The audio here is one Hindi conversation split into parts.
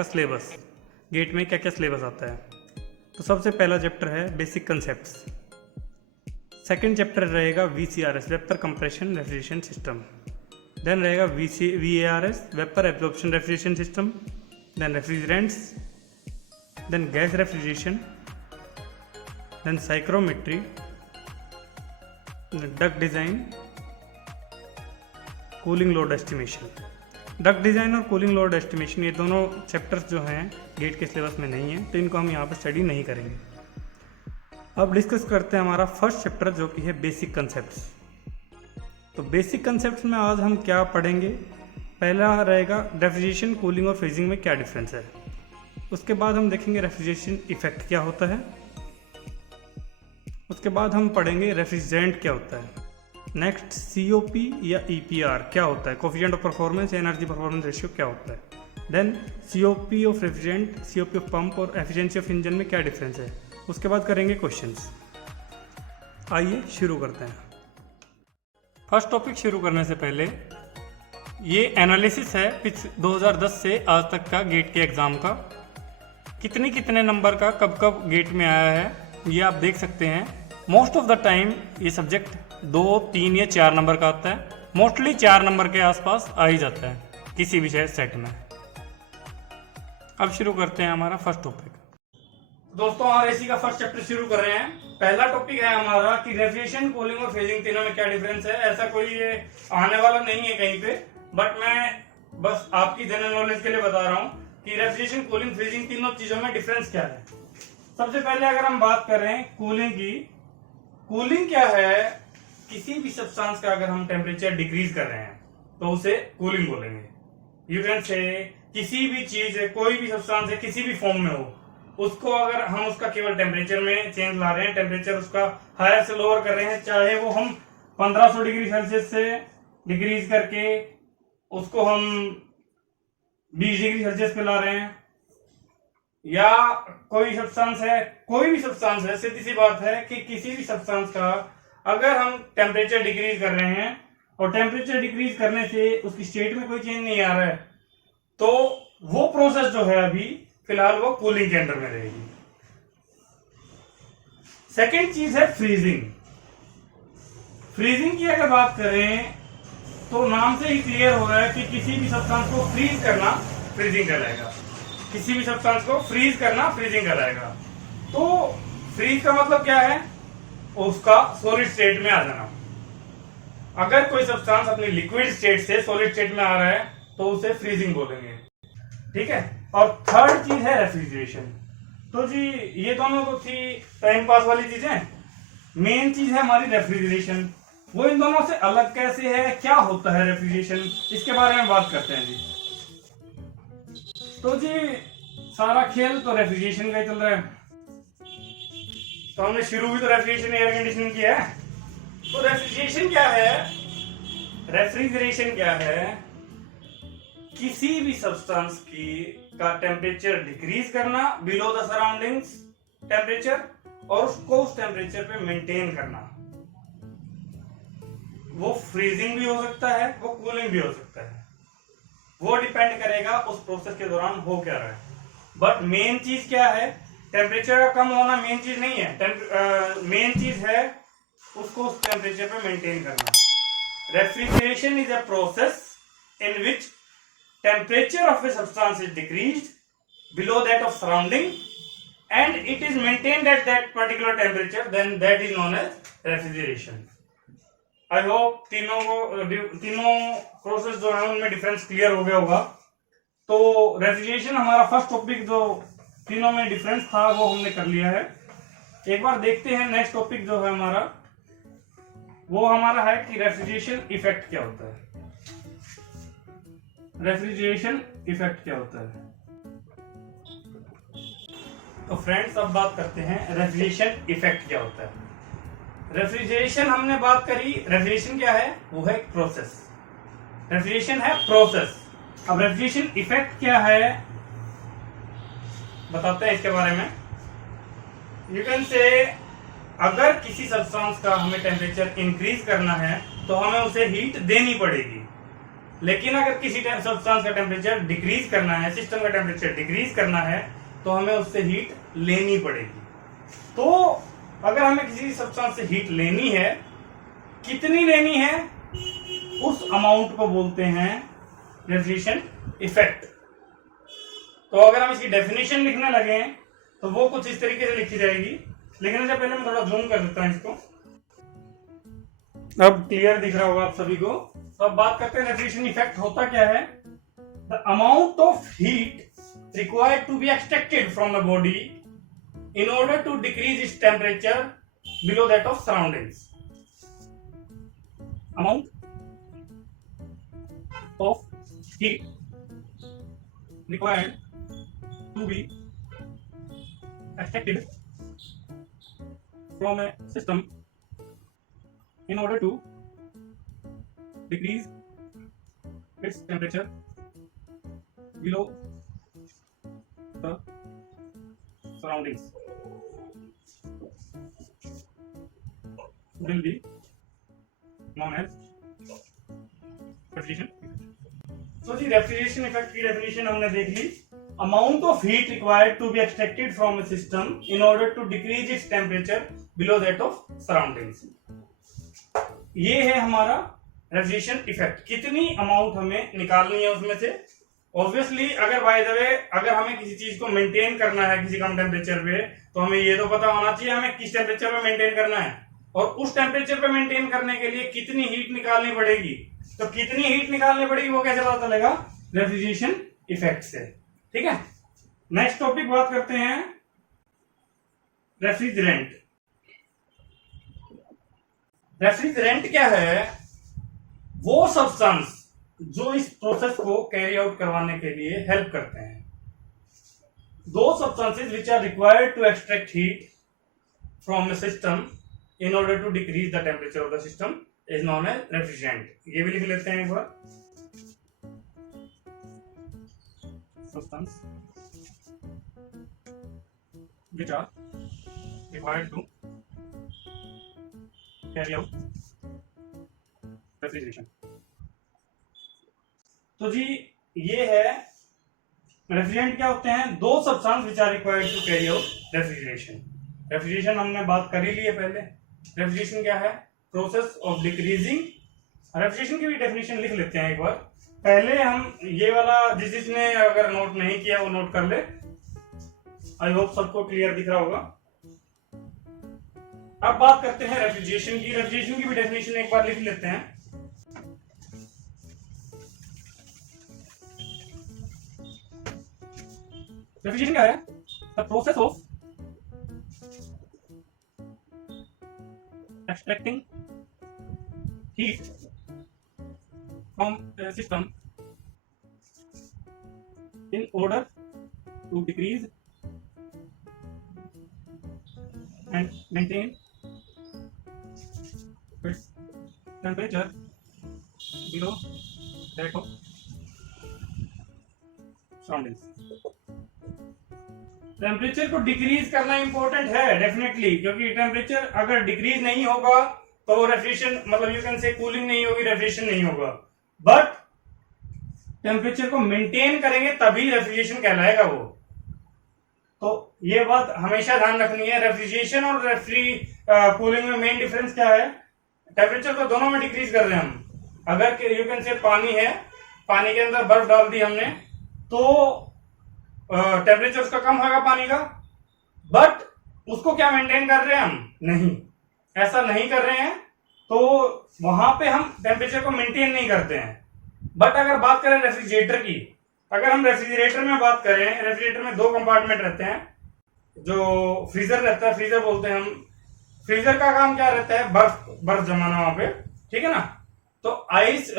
का सिलेबस, गेट में क्या क्या सिलेबस आता है। तो सबसे पहला चैप्टर है बेसिक कंसेप्ट्स। सेकंड चैप्टर रहेगा VCRS, vapour compression refrigeration system. Then रहेगा VARS, vapour absorption refrigeration system. Then refrigerants, then gas refrigeration, then psychrometry, duct design, cooling load estimation. Duct design और कूलिंग लोड एस्टिमेशन ये दोनों चैप्टर्स जो हैं गेट के सिलेबस में नहीं हैं, तो इनको हम यहाँ पर स्टडी नहीं करेंगे। अब डिस्कस करते हैं हमारा फर्स्ट चैप्टर जो कि है बेसिक कंसेप्ट्स। तो बेसिक कंसेप्ट्स में आज हम क्या पढ़ेंगे। पहला रहेगा रेफ्रिजरेशन, कूलिंग और फ्रीजिंग में क्या डिफरेंस है। उसके बाद हम देखेंगे रेफ्रिजरेशन इफेक्ट क्या होता है। उसके बाद हम पढ़ेंगे रेफ्रिजरेंट क्या होता है। नेक्स्ट COP या EPR क्या होता है, coefficient of performance, energy performance ratio क्या होता है। Then COP of refrigerant, COP of pump और एफिशिएंसी ऑफ इंजन में क्या डिफरेंस है। उसके बाद करेंगे क्वेश्चंस। आइए शुरू करते हैं। फर्स्ट टॉपिक शुरू करने से पहले ये एनालिसिस है 2010 से आज तक का गेट के एग्ज़ाम का, कितने नंबर का कब कब गेट में आया है ये आप देख सकते हैं। मोस्ट ऑफ द टाइम ये सब्जेक्ट 2, 3 या 4 नंबर का आता है। मोस्टली 4 नंबर के आसपास आ ही जाता है किसी विषय सेट में। अब शुरू करते हैं हमारा फर्स्ट टॉपिक। दोस्तों RAC का फर्स्ट चैप्टर शुरू कर रहे हैं। पहला टॉपिक है हमारा कि रेफ्रिजरेशन, कूलिंग और फ्रीजिंग तीनों में क्या डिफरेंस है। ऐसा कोई ये आने वाला नहीं है कहीं पे, बट मैं बस आपकी जनरल नॉलेज के लिए बता रहा हूँ कि रेफ्रिजरेशन, कूलिंग, फ्रीजिंग तीनों चीजों में डिफरेंस क्या है। सबसे पहले अगर हम बात करें कूलिंग की, कूलिंग क्या है, किसी भी सब्सटेंस का अगर हम टेम्परेचर डिक्रीज कर रहे हैं तो उसे कूलिंग बोलेंगे। यू कैन से किसी भी चीज है, कोई भी सब्सटेंस है, किसी भी फॉर्म में हो, उसको अगर हम उसका केवल टेम्परेचर में चेंज ला रहे हैं, टेम्परेचर उसका हायर से लोअर कर रहे हैं, चाहे वो हम 1500 डिग्री सेल्सियस से डिक्रीज करके उसको हम 20 डिग्री सेल्सियस पे ला रहे हैं, या कोई सब्सटेंस है, कोई भी सब्सटेंस है, सीधी सी बात है कि किसी भी सब्सटेंस का अगर हम टेम्परेचर डिक्रीज कर रहे हैं और टेम्परेचर डिक्रीज करने से उसकी स्टेट में कोई चेंज नहीं आ रहा है, तो वो प्रोसेस जो है अभी फिलहाल वो कूलिंग के अंडर में रहेगी। सेकेंड चीज है फ्रीजिंग। फ्रीजिंग की अगर बात करें तो नाम से ही क्लियर हो रहा है कि किसी भी सब्सटेंस को फ्रीज करना फ्रीजिंग कहलाएगा। किसी भी सब्सटेंस को फ्रीज करना फ्रीजिंग कहलाएगा। तो फ्रीज का मतलब क्या है, उसका सॉलिड स्टेट में आ जाना। अगर कोई सब्सटेंस अपनी लिक्विड स्टेट से सॉलिड स्टेट में आ रहा है तो उसे फ्रीजिंग बोलेंगे, ठीक है। और थर्ड चीज है रेफ्रिजरेशन। तो जी ये दोनों तो थी टाइम पास वाली चीजें। मेन चीज है हमारी रेफ्रिजरेशन। वो इन दोनों से अलग कैसे है, क्या होता है रेफ्रिजरेशन, इसके बारे में बात करते हैं जी। तो जी सारा खेल तो रेफ्रिजरेशन का ही चल रहा है। तो हमने शुरू भी तो रेफ्रिजरेशन एयर कंडीशनिंग किया है। तो रेफ्रिजरेशन क्या है, रेफ्रिजरेशन क्या है, किसी भी सब्सटेंस की का टेम्परेचर डिक्रीज करना बिलो द सराउंडिंग्स टेम्परेचर और उसको उस टेम्परेचर पे मेंटेन करना। वो फ्रीजिंग भी हो सकता है, वो कूलिंग भी हो सकता है, वो डिपेंड करेगा उस प्रोसेस के दौरान हो क्या रहा है। बट मेन चीज क्या है, टेम्परेचर का कम होना मेन चीज नहीं है। मेन चीज है उसको उस टेम्परेचर पे मेंटेन करना। Refrigeration is a process in which temperature of a substance is decreased below that of surrounding and it is maintained at that particular temperature, then that is known as refrigeration. I hope तीनों प्रोसेस जो है उनमें डिफरेंस क्लियर हो गया होगा। तो रेफ्रिजरेशन हमारा फर्स्ट टॉपिक जो तीनों में डिफरेंस था वो हमने कर लिया है। एक बार देखते हैं नेक्स्ट टॉपिक जो है हमारा, वो हमारा है कि रेफ्रिजरेशन इफेक्ट क्या होता है। रेफ्रिजरेशन इफेक्ट क्या होता है। तो फ्रेंड्स अब बात करते हैं रेफ्रिजरेशन इफेक्ट क्या होता है। रेफ्रिजरेशन हमने बात करी, रेफ्रिजरेशन क्या है, वो है प्रोसेस। रेफ्रिजरेशन है प्रोसेस। अब रेफ्रिजरेशन इफेक्ट क्या है बताते हैं इसके बारे में। यू कैन से अगर किसी सब्सटेंस का हमें टेम्परेचर इंक्रीज करना है तो हमें उसे हीट देनी पड़ेगी। लेकिन अगर किसी सब्सटेंस का टेम्परेचर डिक्रीज करना है, सिस्टम का टेम्परेचर डिक्रीज करना है, तो हमें उससे हीट लेनी पड़ेगी। तो अगर हमें किसी सब्सटेंस से हीट लेनी है, कितनी लेनी है, उस अमाउंट को बोलते हैं रेफ्रिजरेशन इफेक्ट। तो अगर हम इसकी डेफिनेशन लिखने लगे तो वो कुछ इस तरीके से लिखी जाएगी। लिखने से पहले मैं थोड़ा जूम कर देता हूं इसको, अब क्लियर दिख रहा होगा आप सभी को। तो अब बात करते हैं रेफ्रिजरेशन इफेक्ट होता क्या है। The amount of heat required to be extracted from the body in order to decrease its temperature below that of surroundings. Amount of heat required to be extracted from a system in order to decrease its temperature below the surroundings will be known as refrigeration। तो जी रेफ्रिजरेशन इफेक्ट की डेफिनेशन हमने देख ली। Amount of heat required to be extracted from a system in order to decrease its temperature below that of surroundings. ये है हमारा रेफ्रिजरेशन इफेक्ट। कितनी अमाउंट हमें निकालनी है उसमें से। ऑब्वियसली अगर बाय द वे अगर हमें किसी चीज को मेंटेन करना है किसी कम टेम्परेचर पे, तो हमें ये तो पता होना चाहिए हमें किस टेम्परेचर पे मेंटेन करना है, और उस टेम्परेचर पे मेंटेन करने के लिए कितनी हीट निकालनी पड़ेगी। तो कितनी हीट निकालनी पड़ेगी वो कैसे पता चलेगा, रेफ्रिजरेशन इफेक्ट से। ठीक है, नेक्स्ट टॉपिक बात करते हैं रेफ्रिजरेंट। रेफ्रिजरेंट क्या है, वो सब्सटेंस जो इस प्रोसेस को कैरी आउट करवाने के लिए हेल्प करते हैं। दो substances which are required to extract heat from the system in order to decrease the temperature of the system is known as refrigerant. ये भी लिख लेते हैं एक बार। Substance which are required to carry out refrigeration। तो जी ये है रेफ्रिजरेंट क्या होते हैं, दो substance which are required to carry out refrigeration. Refrigeration हमने बात कर ही ली है पहले। रेफ्रिजरेशन क्या है, प्रोसेस ऑफ डिक्रीजिंग। रेफ्रिजरेशन की भी डेफिनेशन लिख लेते हैं एक बार। पहले हम ये वाला जिसने अगर नोट नहीं किया वो नोट कर ले। आई होप सबको क्लियर दिख रहा होगा। अब बात करते हैं रेफ्रिजरेशन की। रेफ्रिजरेशन की भी डेफिनेशन एक बार लिख लेते हैं। रेफ्रिजरेशन क्या है, the process of extracting heat from a system in order to decrease and maintain its temperature below that of surroundings। Temperature को डिक्रीज करना इंपॉर्टेंट है डेफिनेटली, क्योंकि टेम्परेचर अगर डिक्रीज नहीं होगा तो रेफ्रिजरेशन मतलब यू कैन से कूलिंग नहीं होगी, रेफ्रिजरेशन नहीं होगा। बट टेम्परेचर को मेंटेन करेंगे तभी रेफ्रिजरेशन कहलाएगा वो। तो ये बात हमेशा ध्यान रखनी है। रेफ्रिजरेशन और कूलिंग में मेन डिफरेंस क्या है, टेम्परेचर को दोनों में डिक्रीज कर रहे हैं हम। अगर यू कैन से पानी है, पानी के अंदर बर्फ डाल दी हमने तो टेम्परेचर उसका कम होगा पानी का, बट उसको क्या मेंटेन कर रहे हैं हम, नहीं, ऐसा नहीं कर रहे हैं। तो वहां पे हम टेम्परेचर को मेंटेन नहीं करते हैं। बट अगर बात करें रेफ्रिजरेटर की, अगर हम रेफ्रिजरेटर में बात करें, रेफ्रिजरेटर में दो कंपार्टमेंट रहते हैं। जो फ्रीजर रहता है, फ्रीजर बोलते हैं हम। फ्रीजर का काम क्या रहता है, बर्फ जमाना वहां पे, ठीक है ना। तो आइस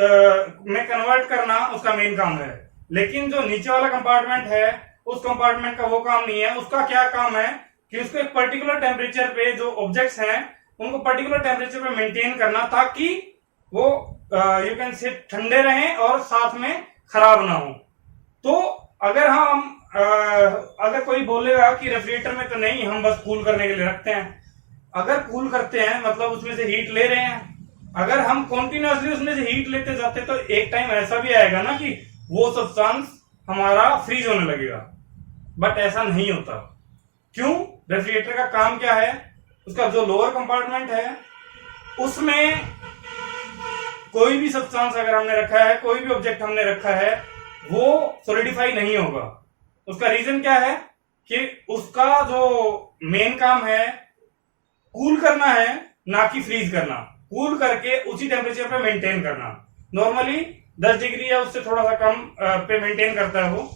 में कन्वर्ट करना उसका मेन काम है। लेकिन जो नीचे वाला कंपार्टमेंट है उस कंपार्टमेंट का वो काम नहीं है। उसका क्या काम है कि उसको एक पर्टिकुलर टेम्परेचर पे जो ऑब्जेक्ट्स हैं उनको पर्टिकुलर टेम्परेचर पे मेंटेन करना, ताकि वो यू कैन से ठंडे रहें और साथ में खराब ना हो। तो अगर हम अगर कोई बोलेगा कि रेफ्रिजरेटर में तो नहीं, हम बस कूल करने के लिए रखते हैं, अगर कूल करते हैं मतलब उसमें से हीट ले रहे हैं, अगर हम कॉन्टिन्यूसली उसमें से हीट लेते जाते तो एक टाइम ऐसा भी आएगा ना कि वो सब्सटेंस हमारा फ्रीज होने लगेगा, बट ऐसा नहीं होता। क्यों? रेफ्रिजरेटर का काम क्या है, उसका जो लोअर कंपार्टमेंट है उसमें कोई भी सब्सटेंस अगर हमने रखा है, कोई भी ऑब्जेक्ट हमने रखा है, वो सॉलिडिफाई नहीं होगा। उसका रीजन क्या है कि उसका जो मेन काम है कूल करना है, ना कि फ्रीज करना। कूल करके उसी टेम्परेचर पे मेंटेन करना। नॉर्मली 10 डिग्री या उससे थोड़ा सा कम पे मेंटेन करता है वो।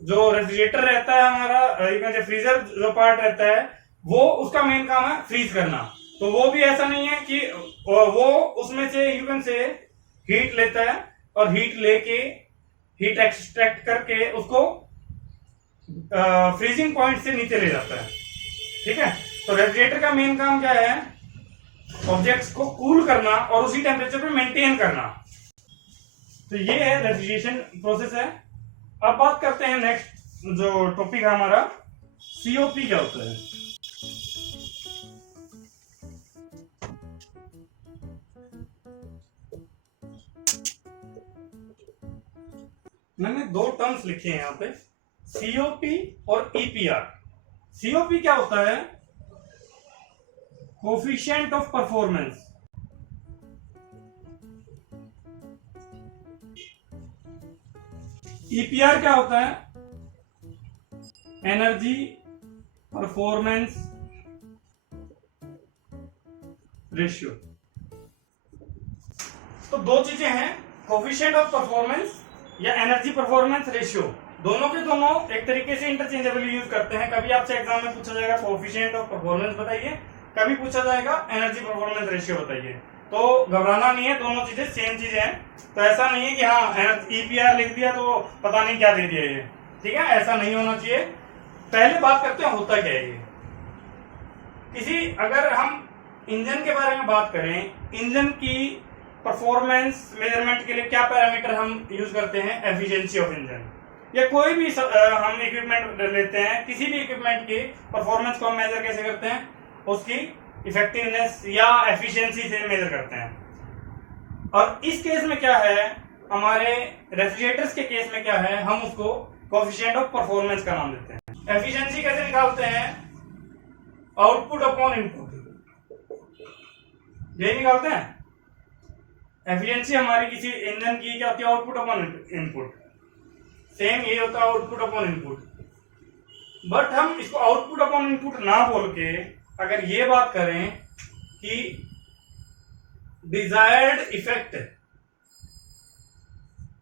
जो रेफ्रिजरेटर रहता है हमारा, फ्रीजर जो पार्ट रहता है, वो उसका मेन काम है फ्रीज करना। तो वो भी ऐसा नहीं है कि वो उसमें से यू कैन से हीट लेता है और हीट लेके हीट एक्सट्रैक्ट करके उसको फ्रीजिंग पॉइंट से नीचे ले जाता है। ठीक है, तो रेफ्रिजरेटर का मेन काम क्या है, ऑब्जेक्ट्स को कूल करना और उसी टेम्परेचर पे मेंटेन करना। तो ये है रेफ्रिजरेशन प्रोसेस है। अब बात करते हैं नेक्स्ट जो टॉपिक है हमारा, सीओपी क्या होता है। मैंने दो टर्म्स लिखे हैं यहां पे, सीओपी और ईपीआर। सीओपी क्या होता है, कोफिशिएंट ऑफ परफॉर्मेंस। ईपीआर क्या होता है, एनर्जी परफॉर्मेंस रेशियो। तो दो चीजें हैं, कोफिशिएंट ऑफ परफॉर्मेंस या एनर्जी परफॉर्मेंस रेशियो। दोनों के दोनों एक तरीके से इंटरचेंजेबली यूज करते हैं। कभी आपसे एग्जाम में पूछा जाएगा कोफिशिएंट ऑफ परफॉर्मेंस बताइए, कभी पूछा जाएगा एनर्जी परफॉर्मेंस रेशियो बताइए। तो घबराना नहीं है, दोनों चीजें सेम चीजें हैं। तो ऐसा नहीं है कि हाँ ईपीआर लिख दिया तो पता नहीं क्या दे दिया ये, ठीक है, ऐसा नहीं होना चाहिए। पहले बात करते हैं होता क्या है ये। किसी अगर हम इंजन के बारे में बात करें, इंजन की परफॉर्मेंस मेजरमेंट के लिए क्या पैरामीटर हम यूज करते हैं, एफिशिएंसी ऑफ इंजन। या कोई भी हम इक्विपमेंट लेते हैं, किसी भी इक्विपमेंट की परफॉर्मेंस को हम मेजर कैसे करते हैं, उसकी इफेक्टिवनेस या एफिशिएंसी से मेजर करते हैं। और इस केस में क्या है, हमारे रेफ्रिजरेटर्स के केस में क्या है, हम उसको कोएफिशिएंट ऑफ परफॉर्मेंस का नाम देते हैं। एफिशिएंसी कैसे निकालते हैं, आउटपुट अपॉन इनपुट, यही निकालते हैं। एफिशिएंसी हमारी किसी इंजन की क्या होती है, आउटपुट अपॉन इनपुट। सेम ये होता है आउटपुट अपॉन इनपुट। बट हम इसको आउटपुट अपॉन इनपुट ना बोल के अगर ये बात करें कि डिजायर्ड इफेक्ट,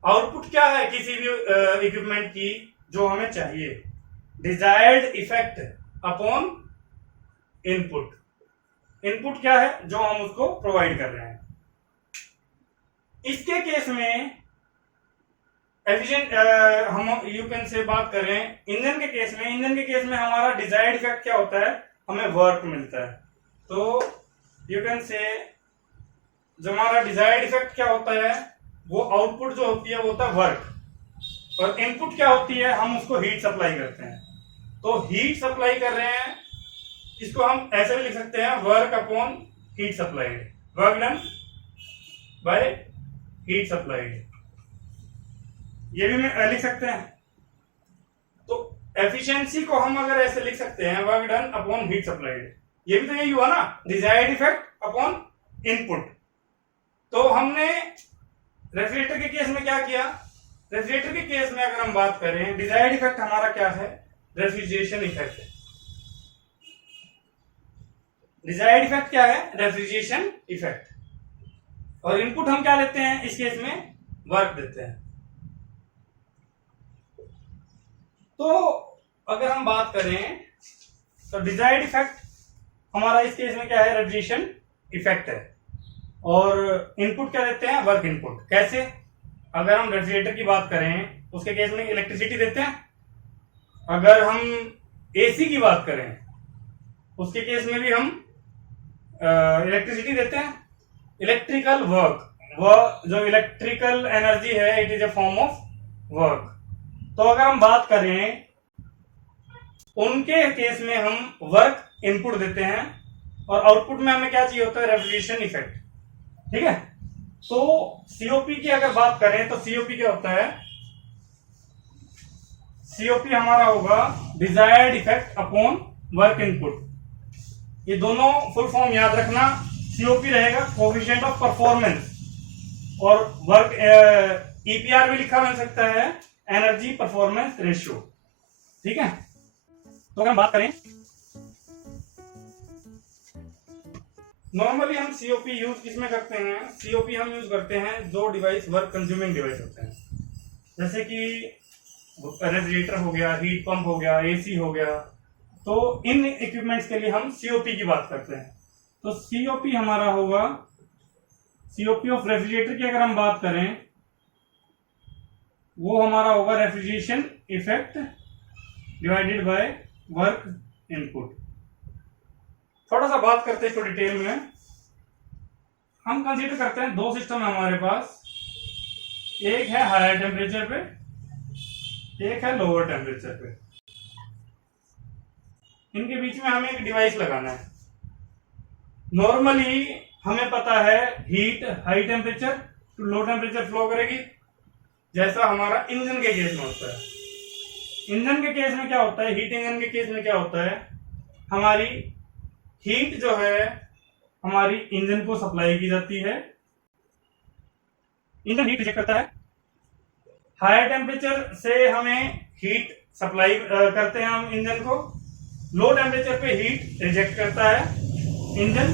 आउटपुट क्या है किसी भी इक्विपमेंट की जो हमें चाहिए, desired effect upon input. Input क्या है, जो हम उसको प्रोवाइड कर रहे हैं। इसके केस में एफिशिएंट हम यू कैन से बात करें इंजन के केस में, इंजन के केस में हमारा डिजायर्ड इफेक्ट क्या होता है, हमें वर्क मिलता है। तो यू कैन से जो हमारा डिजायर्ड इफेक्ट क्या होता है, वो आउटपुट जो होती है वो होता है वर्क, और इनपुट क्या होती है, हम उसको हीट सप्लाई करते हैं। तो हीट सप्लाई कर रहे हैं, इसको हम ऐसे भी लिख सकते हैं, work upon heat supplied, work done by heat supplied, ये भी लिख सकते हैं। तो एफिशिएंसी को हम अगर ऐसे लिख सकते हैं, work done upon heat supplied, ये भी तो यही हुआ ना, डिजायर्ड इफेक्ट अपॉन इनपुट। तो हमने रेफ्रिजरेटर के केस में क्या किया, रेफ्रिजरेटर के केस में अगर हम बात करें, डिजायर्ड इफेक्ट हमारा क्या है, रेफ्रिजरेशन इफेक्ट है। डिजायर्ड इफेक्ट क्या है, रेफ्रिजरेशन इफेक्ट। और इनपुट हम क्या लेते हैं इस केस में, वर्क देते हैं। तो अगर हम बात करें तो डिजायर्ड इफेक्ट हमारा इस केस में क्या है, रेफ्रिजरेशन इफेक्ट है, और इनपुट क्या देते हैं, वर्क इनपुट। कैसे, अगर हम रेफ्रिजरेटर की बात करें उसके केस में इलेक्ट्रिसिटी देते हैं, अगर हम एसी की बात करें उसके केस में भी हम इलेक्ट्रिसिटी देते हैं। इलेक्ट्रिकल वर्क, वह जो इलेक्ट्रिकल एनर्जी है, it is a form of work. तो अगर हम बात करें उनके केस में हम वर्क इनपुट देते हैं, और आउटपुट में हमें क्या चाहिए होता है, रेफ्रिजरेशन इफेक्ट। ठीक है। तो सीओपी की अगर बात करें तो सीओपी क्या होता है, सीओपी हमारा होगा desired effect upon work input. ये दोनों फुल फॉर्म याद रखना, सीओपी रहेगा कोएफिशिएंट ऑफ परफॉर्मेंस, और वर्क ईपीआर भी लिखा मिल सकता है एनर्जी परफॉर्मेंस रेशियो। ठीक है। तो अगर हम बात करें नॉर्मली हम सीओपी यूज किसमें करते हैं, सीओपी हम यूज करते हैं जो डिवाइस वर्क कंज्यूमिंग डिवाइस होते हैं, जैसे कि रेफ्रिजरेटर हो गया, हीट पंप हो गया, एसी हो गया। तो इन इक्विपमेंट्स के लिए हम सीओपी की बात करते हैं। तो सीओपी हमारा होगा, सीओपी ऑफ रेफ्रिजरेटर की अगर हम बात करें वो हमारा होगा refrigeration effect divided by work input. थोड़ा सा बात करते हैं इसको डिटेल में। हम कंसीडर करते हैं दो सिस्टम है हमारे पास, एक है हायर टेम्परेचर पे, एक है लोअर टेम्परेचर पे। इनके बीच में हमें एक डिवाइस लगाना है। नॉर्मली हमें पता है heat high temperature to low temperature flow करेगी, जैसा हमारा इंजन के केस में होता है। इंजन के केस में क्या होता है, हीट इंजन के केस में क्या होता है, हमारी हीट जो है हमारी इंजन को सप्लाई की जाती है, इंजन हीट रिजेक्ट करता है। हायर टेम्परेचर से हमें हीट सप्लाई करते हैं हम इंजन को, लो टेम्परेचर पे हीट रिजेक्ट करता है इंजन।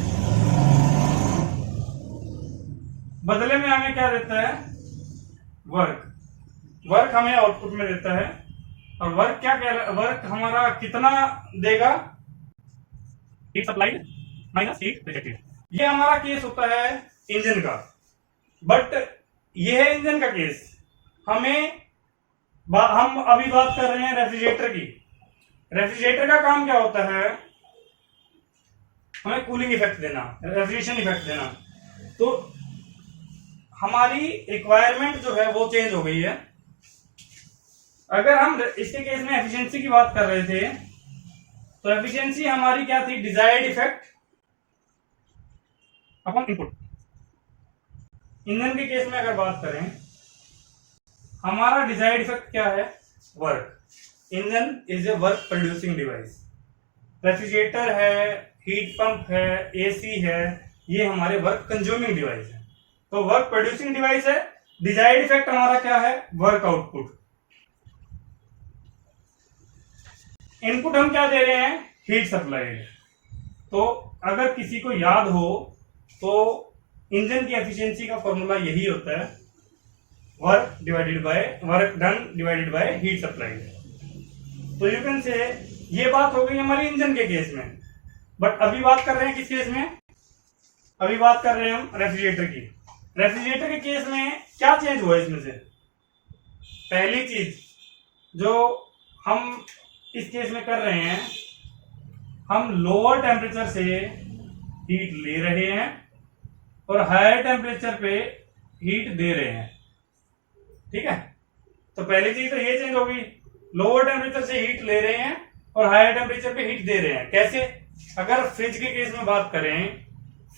बदले में हमें क्या देता है, वर्क। वर्क हमें आउटपुट में देता है, और वर्क क्या कह रहा है, वर्क हमारा कितना देगा, heat supplied minus heat rejected. ये हमारा केस होता है इंजन का। बट ये है इंजन का केस। हम अभी बात कर रहे हैं रेफ्रिजरेटर की। रेफ्रिजरेटर का काम क्या होता है, हमें कूलिंग इफेक्ट देना, रेफ्रिजरेशन इफेक्ट देना। तो हमारी रिक्वायरमेंट जो है वो चेंज हो गई है। अगर हम इसके केस में एफिशिएंसी की बात कर रहे थे तो एफिशिएंसी हमारी क्या थी, desired effect upon input. Engine के केस में अगर बात करें हमारा डिजायर्ड इफेक्ट क्या है, work. Engine is a work producing device. Refrigerator है, हीट पंप है, एसी है, ये हमारे वर्क कंज्यूमिंग डिवाइस है। तो वर्क प्रोड्यूसिंग डिवाइस है। डिजायर्ड इफेक्ट हमारा क्या है, वर्क आउटपुट। इनपुट हम क्या दे रहे हैं, हीट सप्लाई। तो अगर किसी को याद हो तो इंजन की एफिशिएंसी का फॉर्मूला यही होता है, work divided by work done divided by heat supply. तो यू कैन से ये बात हो गई हमारी इंजन के केस में। बट अभी बात कर रहे हैं किस केस में, अभी बात कर रहे हैं हम रेफ्रिजरेटर की। रेफ्रिजरेटर के केस में क्या चेंज हुआ इसमें से, पहली चीज जो हम इस केस में कर रहे हैं, हम लोअर टेम्परेचर से हीट ले रहे हैं और हायर टेम्परेचर पे हीट दे रहे हैं। ठीक है। तो पहली चीज तो ये चेंज होगी, लोअर टेम्परेचर से हीट ले रहे हैं और हायर टेम्परेचर पे हीट दे रहे हैं। कैसे, अगर फ्रिज के केस में बात करें,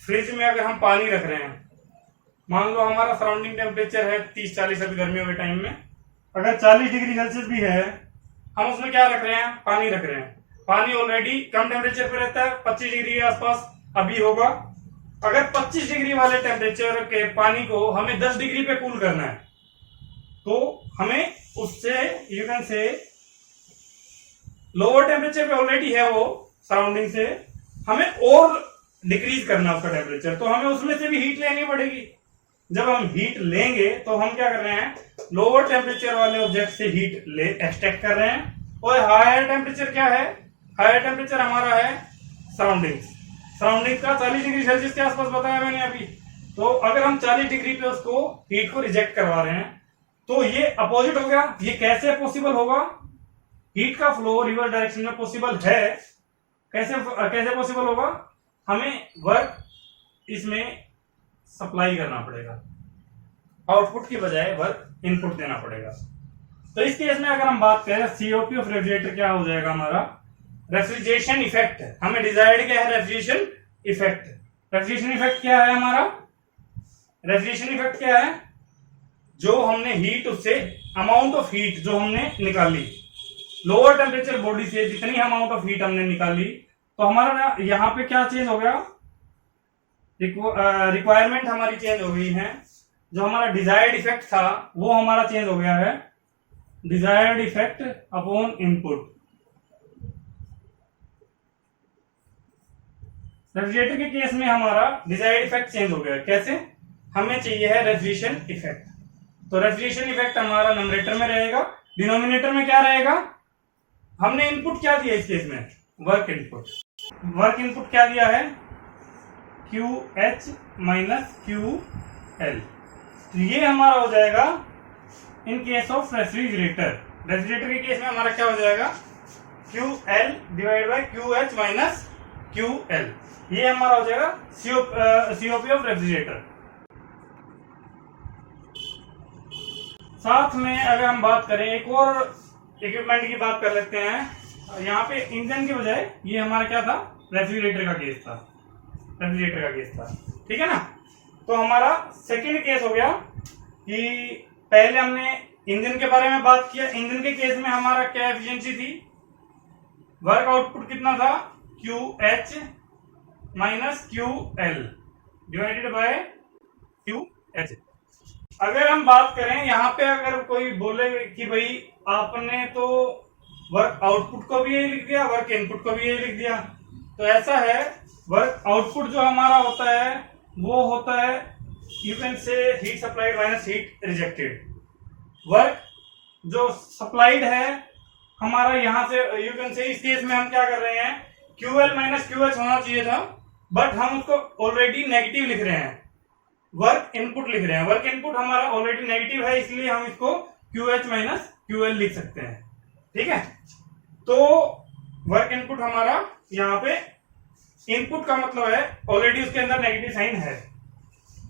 फ्रिज में अगर हम पानी रख रहे हैं, मान लो हमारा सराउंडिंग टेम्परेचर है 30-40, अभी गर्मियों के टाइम में अगर 40 डिग्री सेल्सियस भी है, हम उसमें क्या रख रहे हैं, पानी रख रहे हैं। पानी ऑलरेडी कम टेम्परेचर पे रहता है, 25 डिग्री के आसपास अभी होगा। अगर 25 डिग्री वाले टेम्परेचर के पानी को हमें 10 डिग्री पे कूल करना है, तो हमें उससे you can say lower temperature पे ऑलरेडी है वो सराउंडिंग से, हमें और डिक्रीज करना उसका टेम्परेचर, तो हमें उसमें से भी हीट लेनी पड़ेगी। जब हम हीट लेंगे तो हम क्या कर रहे हैं, लोअर टेम्परेचर वाले ऑब्जेक्ट से हीट ले एक्सट्रैक्ट कर रहे हैं। और हायर टेम्परेचर क्या है, हायर टेम्परेचर हमारा है सराउंडिंग्स। सराउंडिंग्स का 40 डिग्री सेल्सियस के आसपास बताया मैंने अभी। तो अगर हम 40 डिग्री पे उसको हीट को रिजेक्ट करवा रहे हैं तो ये अपोजिट हो गया। ये कैसे पॉसिबल होगा, हीट का फ्लो रिवर्स डायरेक्शन में पॉसिबल है। कैसे पॉसिबल होगा, हमें वर्क इसमें सप्लाई करना पड़ेगा, आउटपुट की बजाय वर्क इनपुट देना पड़ेगा। तो इस केस में अगर हम बात करें सीओपी ऑफ रेफ्रिजरेटर क्या हो जाएगा हमारा, रेफ्रिजरेशन इफेक्ट। हमें डिजायर्ड क्या है, रेफ्रिजरेशन इफेक्ट। रेफ्रिजरेशन इफेक्ट क्या है हमारा, रेफ्रिजरेशन इफेक्ट क्या है? जो हमने हीट, उससे अमाउंट ऑफ हीट जो हमने निकाली, लोअर टेम्परेचर बॉडी से जितनी अमाउंट ऑफ हीट हमने निकाली, तो हमारा ना यहाँ पे क्या चेंज हो गया, रिक्वायरमेंट हमारी चेंज हो गई है। जो हमारा डिजायर्ड इफेक्ट था वो हमारा चेंज हो गया है, desired effect upon input. Refrigerator के केस में हमारा डिजायर्ड इफेक्ट चेंज हो गया। कैसे? हमें चाहिए है रेफ्रिजरेशन इफेक्ट, तो रेफ्रिजरेशन इफेक्ट हमारा नंबरेटर में रहेगा, डिनोमिनेटर में क्या रहेगा? हमने इनपुट क्या दिया इस केस में? Work input. वर्क इनपुट क्या दिया है? QH minus QL। तो ये हमारा हो जाएगा in case of refrigerator. Refrigerator के केस में हमारा क्या हो जाएगा? QL divide by QH minus QL। ये हमारा हो जाएगा COP ऑफ रेफ्रिजरेटर। साथ में अगर हम बात करें एक और इक्विपमेंट की बात कर लेते हैं। यहाँ पे इंजन के बजाय ये हमारा क्या था? रेफ्रिजरेटर का केस था, रेफ्रिजरेटर का केस था, ठीक है ना। तो हमारा सेकंड केस हो गया कि पहले हमने इंजन के बारे में बात किया। इंजन के केस में हमारा क्या एफिशिएंसी थी? वर्क आउटपुट कितना था? QH minus QL divided by QH। अगर हम बात करें यहाँ पे, अगर कोई बोले कि भाई आपने तो वर्क आउटपुट को भी यही लिख दिया, वर्क इनपुट को भी यही लिख दिया, तो ऐसा है, वर्क आउटपुट जो हमारा होता है वो होता है you can say heat supplied minus heat rejected. Work जो सप्लाइड है हमारा यहाँ से यू कैन से, इस केस में हम क्या कर रहे हैं? QL माइनस QH होना चाहिए था, बट हम उसको ऑलरेडी नेगेटिव लिख रहे हैं, वर्क इनपुट लिख रहे हैं। वर्क इनपुट हमारा ऑलरेडी नेगेटिव है, इसलिए हम इसको QH माइनस QL लिख सकते हैं, ठीक है। तो वर्क इनपुट हमारा यहाँ पे, इनपुट का मतलब है ऑलरेडी उसके अंदर नेगेटिव साइन है।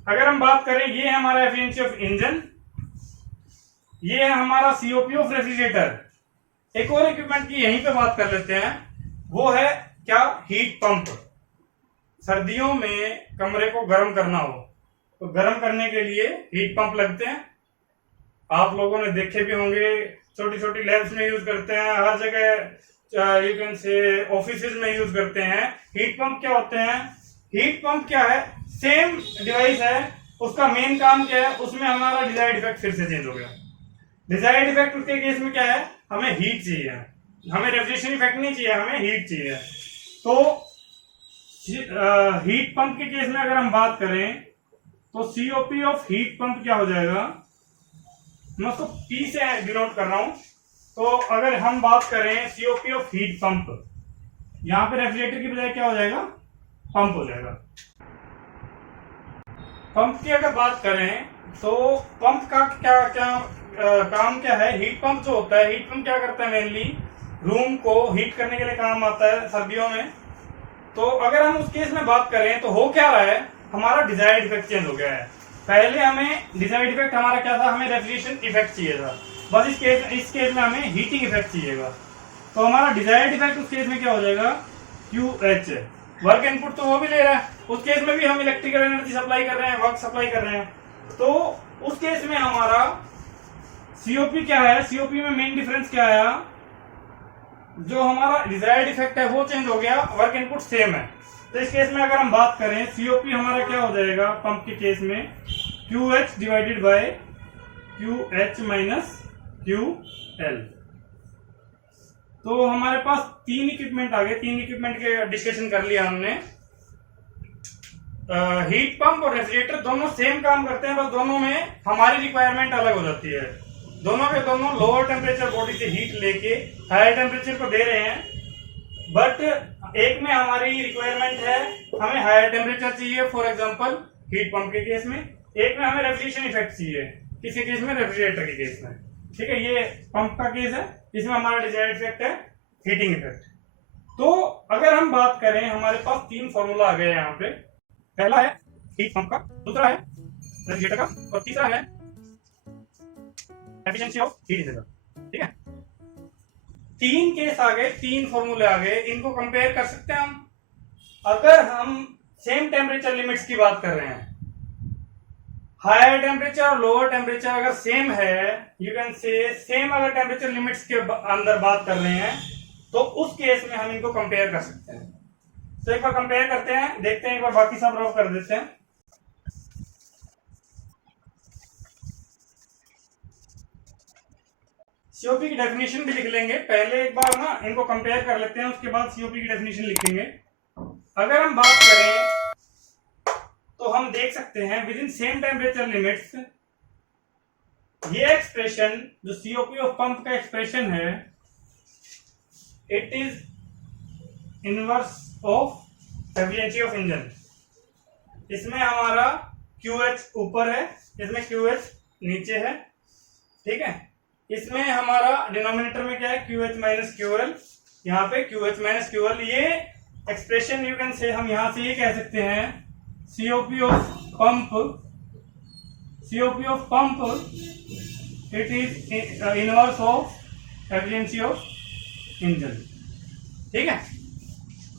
अगर हम बात करें, ये है हमारा एफिशिएंसी ऑफ इंजन, ये है हमारा COP ऑफ रेफ्रिजरेटर। एक और इक्विपमेंट की यहीं पे बात कर लेते हैं, वो है क्या? Heat pump. सर्दियों में कमरे को गर्म करना हो तो गर्म करने के लिए हीट पंप लगते हैं। आप लोगों ने देखे भी होंगे, छोटी छोटी लैब्स में यूज करते हैं, हर जगह यू कैन से ऑफिसेज में यूज करते हैं। हीट पंप क्या होते हैं? हीट पंप क्या है? सेम डिवाइस है, उसका मेन काम क्या है? उसमें हमारा डिजायर्ड इफेक्ट फिर से चेंज हो गया। डिजायर्ड इफेक्ट के केस में क्या है? हमें हीट चाहिए, हमें रेफ्रिजरेशन इफेक्ट नहीं चाहिए, हमें हीट चाहिए। तो हीट पंप के केस में अगर हम बात करें तो COP ऑफ हीट पंप क्या हो जाएगा? मैं उसको P से डिनोट कर रहा हूं। तो अगर हम बात करें COP ऑफ हीट पंप, यहां पे रेफ्रिजरेटर की बजाय क्या हो जाएगा? पंप हो जाएगा। पंप की अगर बात करें तो पंप का काम क्या है? हीट पंप जो होता है, हीट पंप क्या करता है? मेनली रूम को हीट करने के लिए काम आता है सर्दियों में। तो अगर हम उस केस में बात करें तो हो क्या रहा है? हमारा डिजायर्ड इफेक्ट चेंज हो गया है। पहले हमें डिजायर्ड इफेक्ट हमारा क्या था? हमें रेफ्रिजरेशन इफेक्ट चाहिए था, बस इस केस में हमें हीटिंग इफेक्ट चाहिएगा। तो हमारा डिजायर्ड इफेक्ट उस केस में क्या हो जाएगा? QH। वर्क इनपुट तो वो भी ले रहा है, उस केस में भी हम इलेक्ट्रिकल एनर्जी सप्लाई कर रहे हैं, वर्क सप्लाई कर रहे हैं। तो उस केस में हमारा COP क्या है? COP में मेन डिफरेंस क्या आया? जो हमारा डिजायर्ड इफेक्ट है वो चेंज हो गया, वर्क इनपुट सेम है। तो इस केस में अगर हम बात करें, COP हमारा क्या हो जाएगा पंप के केस में? QH divided by QH minus QL। तो हमारे पास तीन इक्विपमेंट आ गए, तीन इक्विपमेंट के डिस्कशन कर लिया हमने। हीट पंप और रेफ्रिजरेटर दोनों सेम काम करते हैं, बस दोनों में हमारी रिक्वायरमेंट अलग हो जाती है। दोनों के दोनों लोअर टेम्परेचर बॉडी से हीट लेके हायर टेम्परेचर को दे रहे हैं, बट एक में हमारी रिक्वायरमेंट है हमें हायर टेम्परेचर चाहिए, फॉर एग्जांपल हीट पंप के केस में। एक में हमें रेफ्रिजरेशन इफेक्ट चाहिए, किसी केस में? रेफ्रिजरेटर के केस में, ठीक है। ये पंप का केस है, इसमें हमारा डिजायर्ड इफेक्ट है हीटिंग इफेक्ट। तो अगर हम बात करें, हमारे पास तीन फॉर्मूला आ गए यहाँ पे। पहला है हीट पंप का, दूसरा है रेफ्रिजरेटर का, और तीसरा है एफिशिएंसी ऑफ हीट इंजन, ठीक है। तीन केस आ गए, तीन फॉर्मूले आ गए, इनको कंपेयर कर सकते हैं हम। अगर हम सेम टेम्परेचर लिमिट्स की बात कर रहे हैं, हायर टेम्परेचर और लोअर टेम्परेचर अगर सेम है, यू कैन से सेम, अगर टेम्परेचर लिमिट्स के अंदर बात कर रहे हैं तो उस केस में हम इनको कंपेयर कर सकते हैं। तो एक बार कंपेयर करते हैं, देखते हैं, एक बार बाकी सब रब कर देते हैं। सीओपी की डेफिनेशन भी लिख लेंगे पहले, एक बार ना इनको कंपेयर कर लेते हैं, उसके बाद सीओपी की डेफिनेशन लिखेंगे। अगर हम बात करें तो हम देख सकते हैं with in same temperature limits, ये एक्सप्रेशन जो सीओपी ऑफ पंप का एक्सप्रेशन है, it is inverse of efficiency of engine. इसमें हमारा QH ऊपर है, इसमें QH नीचे है, ठीक है। इसमें हमारा डिनोमिनेटर में क्या है, QH माइनस QL, यहाँ पे QH माइनस QL। ये एक्सप्रेशन यू कैन से हम यहां से ये कह सकते हैं COP of pump it is inverse of efficiency of engine, ठीक है,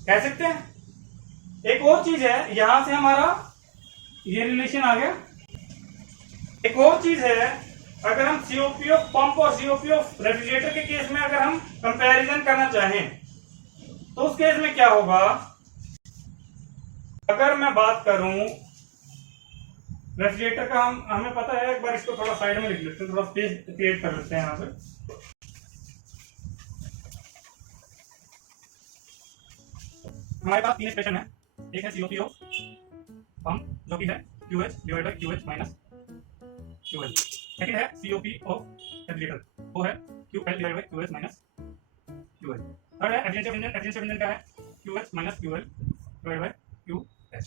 कह सकते हैं। एक और चीज है, यहां से हमारा ये रिलेशन आ गया। एक और चीज है, अगर हम सीओपी ऑफ पंप और सीओपी ऑफ रेफ्रिजरेटर के केस में अगर हम कंपैरिजन करना चाहें तो उस केस में क्या होगा। अगर मैं बात करूं रेफ्रिजरेटर का, हमें पता है, एक बार इसको थोड़ा साइड में लिख लेते हैं, थोड़ा स्पेस क्रिएट कर लेते हैं यहां पे। हमारे पास तीन एक्सप्रेशन है, एक है सीओपी ऑफ पंप जो कि है QH divide by QH minus QL। Second है सीओपी ऑफ रेफ्रिजरेटर, वो है QL divide by QH minus QL। Third है efficiency of engine, efficiency of engine क्या है, QH minus QL divide by QH।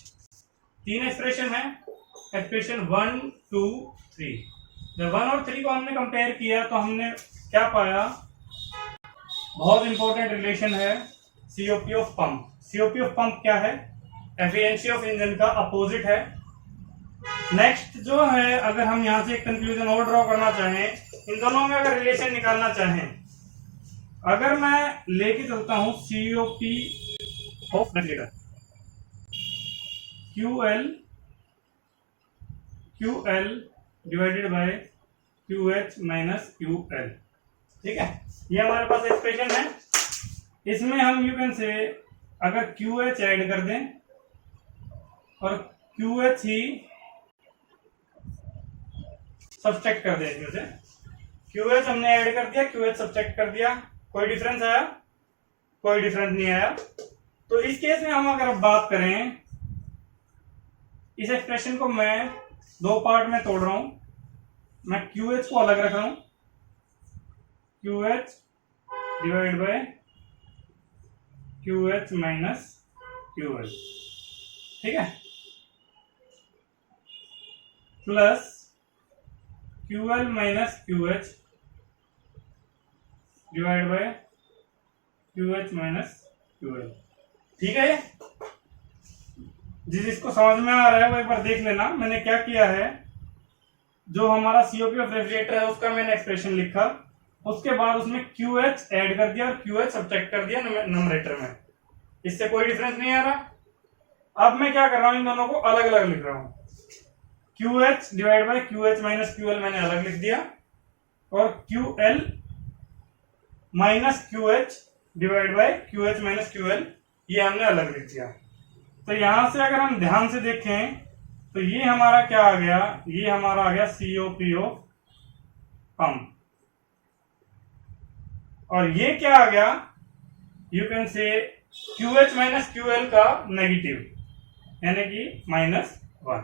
तीन एक्सप्रेशन है, एक्सप्रेशन 1 2 3। जब 1 और 3 को हमने कंपेयर किया तो हमने क्या पाया, बहुत इंपॉर्टेंट रिलेशन है COP of pump. COP of pump क्या है, एफिशिएंसी ऑफ इंजन का अपोजिट है। नेक्स्ट जो है, अगर हम यहां से एक कंक्लूजन और ड्रॉ करना चाहें, इन दोनों में अगर रिलेशन निकालना चाहें, अगर मैं लेके चलता हूं COP of refrigerator QL divided by QH minus QL, ठीक है, ये हमारे पास एक्सप्रेशन है। इसमें हम यू कैन से अगर QH ऐड कर दें और QH ही सब्सट्रैक्ट कर दें, इसमें से QH हमने ऐड कर दिया, QH सब्सट्रैक्ट कर दिया, कोई डिफरेंस आया, कोई डिफरेंस नहीं आया। तो इस केस में हम अगर बात करें, इस एक्सप्रेशन को मैं दो पार्ट में तोड़ रहा हूं, मैं QH को अलग रख रहा हूं, QH divide by QH minus QL, ठीक है, plus QL minus QH divide by QH minus QL, ठीक है। जिसको समझ में आ रहा है वो एक बार देख लेना। मैंने क्या किया है, जो हमारा सीओपी ऑफ रेफ्रिजरेटर है उसका मैंने एक्सप्रेशन लिखा, उसके बाद उसमें QH ऐड कर दिया और QH सब्ट्रैक्ट कर दिया न्यूमरेटर में, इससे कोई डिफरेंस नहीं आ रहा। अब मैं क्या कर रहा हूं, इन दोनों को अलग अलग लिख रहा हूं, QH divide by QH minus QL मैंने अलग लिख दिया, और QL minus QH divide by QH minus QL ये हमने अलग लिख दिया। तो यहां से अगर हम ध्यान से देखें तो ये हमारा क्या आ गया, ये हमारा आ गया सीओपी ऑफ पंप, और ये क्या आ गया, you can say QH minus QL का नेगेटिव, यानी कि -1।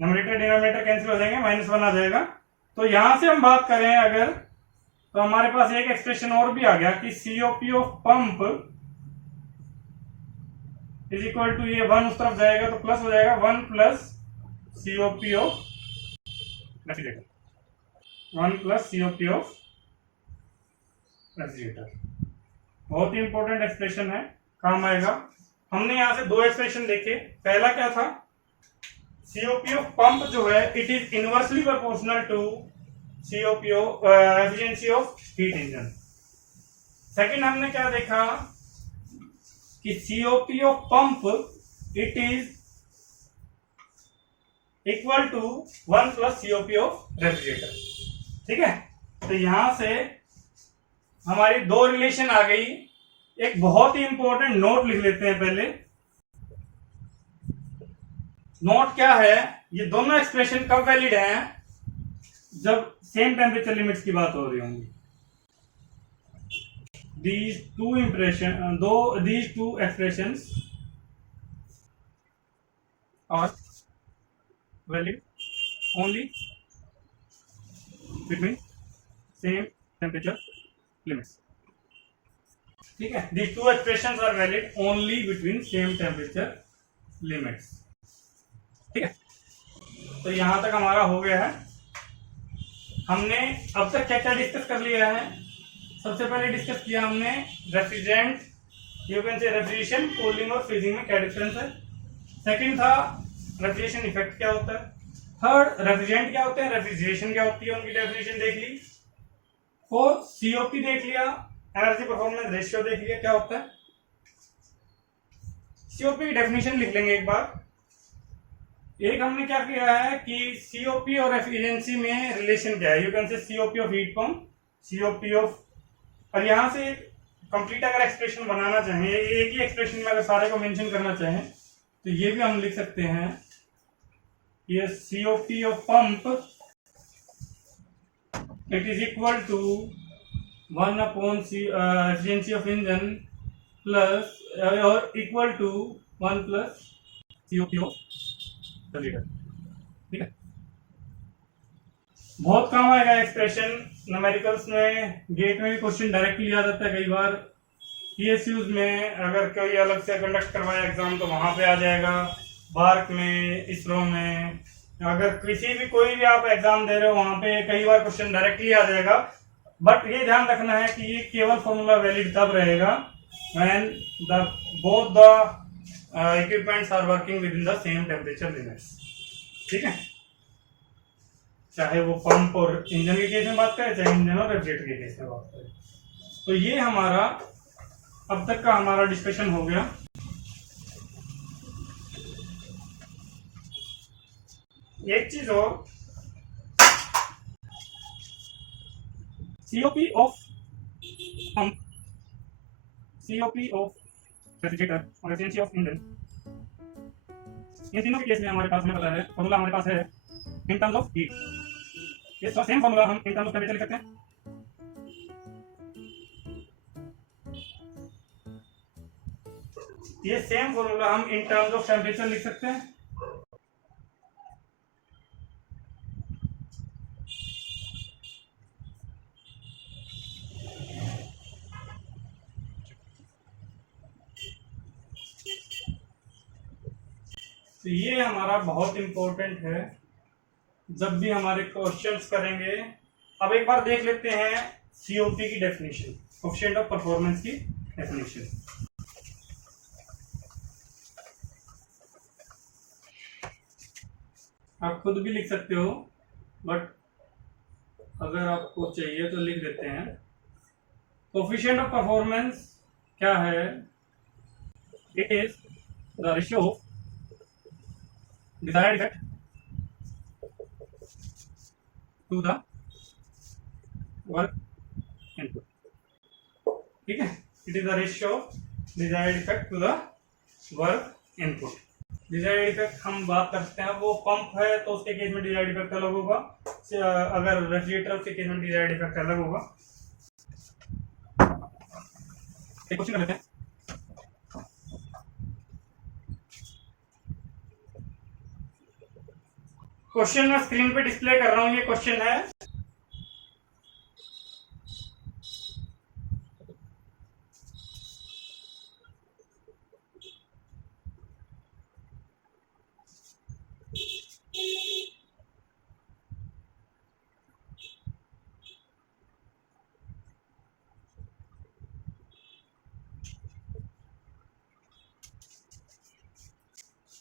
न्यूमरेटर डिनोमिनेटर कैंसिल हो जाएंगे, -1 आ जाएगा। तो यहां से हम बात करें अगर, तो हमारे पास एक एक्सप्रेशन और भी आ गया कि COP of pump is equal to, ये 1 उस तरफ जाएगा तो प्लस हो जाएगा, 1 plus COP of refrigerator, 1 plus COP of refrigerator. बहुत ही इंपॉर्टेंट एक्सप्रेशन है, काम आएगा। हमने यहां से दो एक्सप्रेशन देखे, पहला क्या था, सीओपी ऑफ पंप जो है it is inversely proportional to COP of efficiency of heat engine. Second हमने क्या देखा कि COP of pump it is equal to 1 plus COP of refrigerator. ठीक है, तो यहां से हमारी दो रिलेशन आ गई। एक बहुत ही इंपॉर्टेंट नोट लिख लेते हैं पहले। नोट क्या है, ये दोनों एक्सप्रेशन कब वैलिड हैं, जब सेम टेम्परेचर लिमिट्स की बात हो रही होंगी। these two expressions are valid only between same temperature limits। ठीक है, these two expressions are valid only between same temperature limits। ठीक है, तो यहां तक हमारा हो गया है। हमने अब तक क्या क्या डिस्कस कर लिया है। सबसे पहले डिस्कस किया हमने refrigerant, you can say refrigeration, cooling और फ्रीजिंग में क्या डिफरेंस है। सेकंड था रेफ्रिजरेशन इफेक्ट क्या होता है। थर्ड रेफ्रिजरेंट क्या होते हैं, रेफ्रिजरेशन क्या होती है, उनकी डेफिनेशन देख ली। फोर्थ COP देख लिया, एनर्जी परफॉर्मेंस रेशियो देख लिया क्या होता है। COP की डेफिनेशन लिख लेंगे एक बार। एक हमने क्या किया है कि COP और एफिशिएंसी में रिलेशन क्या है। You can say COP of heat pump, COP of, और यहां से कंप्लीट अगर एक्सप्रेशन बनाना चाहें, एक ही एक्सप्रेशन में अगर सारे को मेंशन करना चाहें तो ये भी हम लिख सकते हैं। ये COP of pump it is equal to 1 upon efficiency of engine plus और equal to 1 plus COP of the litre. ठीक है, बहुत काम आएगा एक्सप्रेशन। न्यूमेरिकल्स में, गेट में भी क्वेश्चन डायरेक्टली आ जाता है कई बार। PSUs में अगर कोई अलग से कंडक्ट करवाया एग्जाम तो वहां पे आ जाएगा। बार्क में, इसरो में, अगर किसी भी कोई भी आप एग्जाम दे रहे हो वहां पे कई बार क्वेश्चन डायरेक्टली आ जाएगा। बट ये ध्यान रखना है कि ये केवल फॉर्मूला वैलिड तब रहेगा when the both the equipments are working within the same temperature limits. ठीक है, चाहे वो पंप और इंजन के केस में बात करें, चाहे इंजन और रेफ्रिजरेटर के केस में बात करें। तो ये हमारा अब तक का हमारा डिस्कशन हो गया। एक चीज और, COP of pump, COP of refrigerator और एफिशिएंसी ऑफ इंजन, इन तीनों के केस में हमारे पास में पता है फॉर्मूला हमारे पास है इन टर्म्स ऑफ हीट। ये सेम फॉर्मूला हम इन टर्म्स ऑफ टेम्परेचर लिख सकते हैं। ये सेम फॉर्मूला हम इन टर्म्स ऑफ टेम्परेचर लिख सकते हैं। तो ये हमारा बहुत इंपॉर्टेंट है जब भी हमारे क्वेश्चंस करेंगे। अब एक बार देख लेते हैं COP की डेफिनेशन, कोएफिशिएंट ऑफ परफॉर्मेंस की डेफिनेशन। आप खुद भी लिख सकते हो, बट अगर आपको चाहिए तो लिख देते हैं। कोएफिशिएंट ऑफ परफॉर्मेंस क्या है, it is the ratio of desired effect to the work input। ठीक है, it is the ratio of desired effect to the work input। Desired effect हम बात करते हैं, वो पंप है तो उसके केस में डिजायर्ड इफेक्ट अलग होगा, अगर रेफ्रिजरेटर के केस में डिजायर्ड इफेक्ट अलग होगा। एक क्वेश्चन कर लेते हैं। क्वेश्चन मैं स्क्रीन पे डिस्प्ले कर रहा हूं, ये क्वेश्चन है।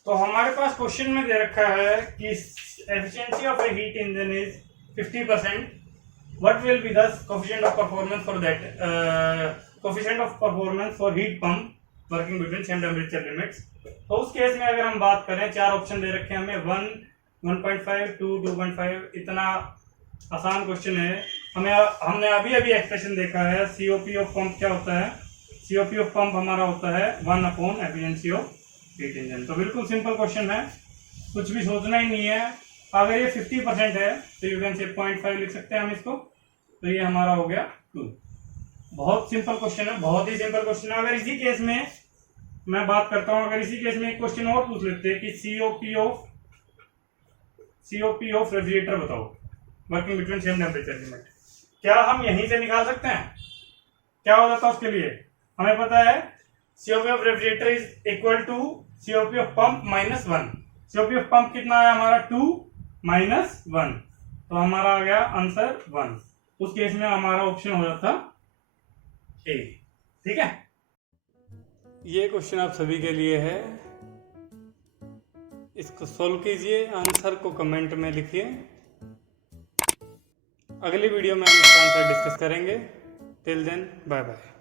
तो हमारे पास क्वेश्चन में दे रखा है कि efficiency of A heat engine is 50%, what will be the coefficient of performance for that, coefficient of performance for heat pump working between same temperature limits. तो उस केस में अगर हम बात करें, चार ऑप्शन दे रखे हैं हमें, 1, 1.5 to 2.5 इतना आसान क्वेश्चन है। हमने अभी एक्सप्रेशन देखा है। सीओपी ऑफ पंप क्या होता है? सीओपी ऑफ पंप हमारा होता है 1 एफिशिएंसी ऑफ हीट इंजन। तो बिल्कुल सिंपल क्वेश्चन है, कुछ भी सोचना ही नहीं है। अगर ये 50% है तो यू कैन से 0.5 लिख सकते हैं हम इसको, तो ये हमारा हो गया 2। बहुत सिंपल क्वेश्चन है, बहुत ही सिंपल क्वेश्चन है। अगर इसी केस में मैं बात करता हूं, अगर इसी केस में एक क्वेश्चन और पूछ लेते हैं कि सीओपी ऑफ रेफ्रिजरेटर बताओ, working between same temperature limit, क्या हम यहीं से निकाल सकते हैं? क्या हो जाता है उसके लिए? हमें पता है COP of refrigerator is equal to COP of pump -1। COP of pump कितना है हमारा? 2 - 1, तो हमारा आ गया आंसर 1। उस केस में हमारा ऑप्शन हो जाता ए। ठीक है, ये क्वेश्चन आप सभी के लिए है, इसको सॉल्व कीजिए, आंसर को कमेंट में लिखिए। अगली वीडियो में हम इसका आंसर डिस्कस करेंगे। Till then bye bye.